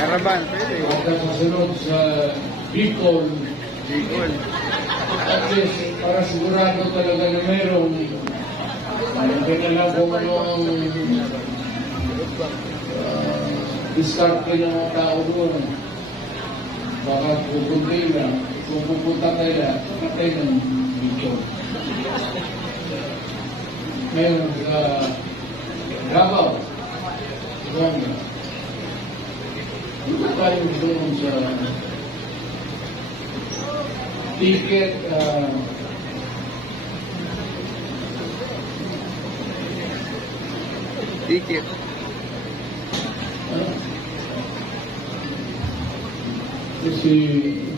Caravan, pwede. At kasunod sa Bicol. Bicol. At least, para sigurado talaga na mayroong pinalabo ng diskarte ng mga tao doon. Baka pupunta kayo patay ng Bicol. Ngayon sa Davao, Ganga. Dito tayo doon sa ticket Ticket. si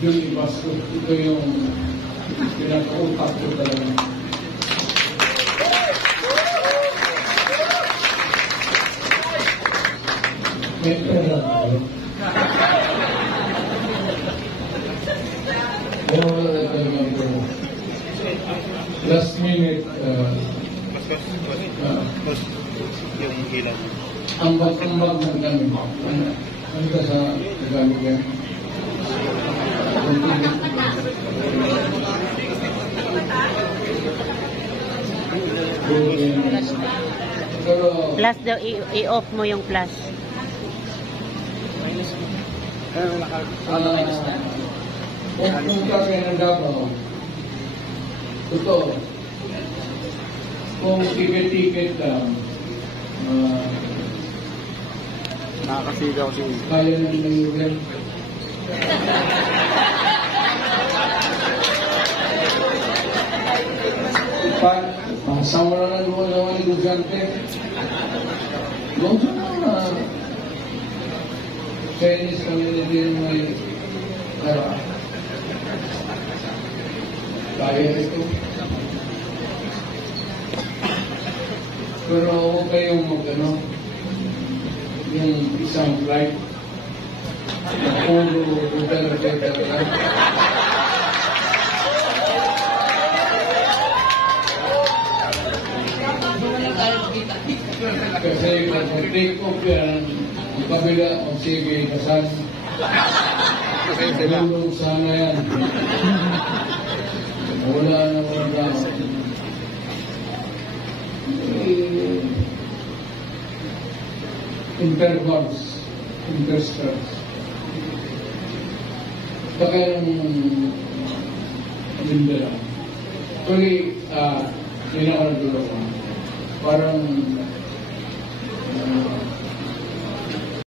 Julie Bastos, ito yung pinaka-utak ko talaga. May pera tayo. Last minute, Yung ilan. ambag-ambag ng kami. Ano ka sa Tagalog yan? Pero, Plus daw, i-off mo yung plus. kung punta kayo ng Davao, totoo, kung ticket-ticket lang, Nakakasigaw si kaya na nila yun. Sama na lang doon naman ni Guzante. Doon sa mga Chinese community may kaya ito. Pero huwag kayong mag-ano, yung isang flight na puro hotel-hotel lang. Kasi kung mag-take off yan, ang kabila, o sige, kasan, tulong sana yan. Wala na wala. Intervals, interstars. Baka yung linda lang. Actually, hindi na ako nagulong. Parang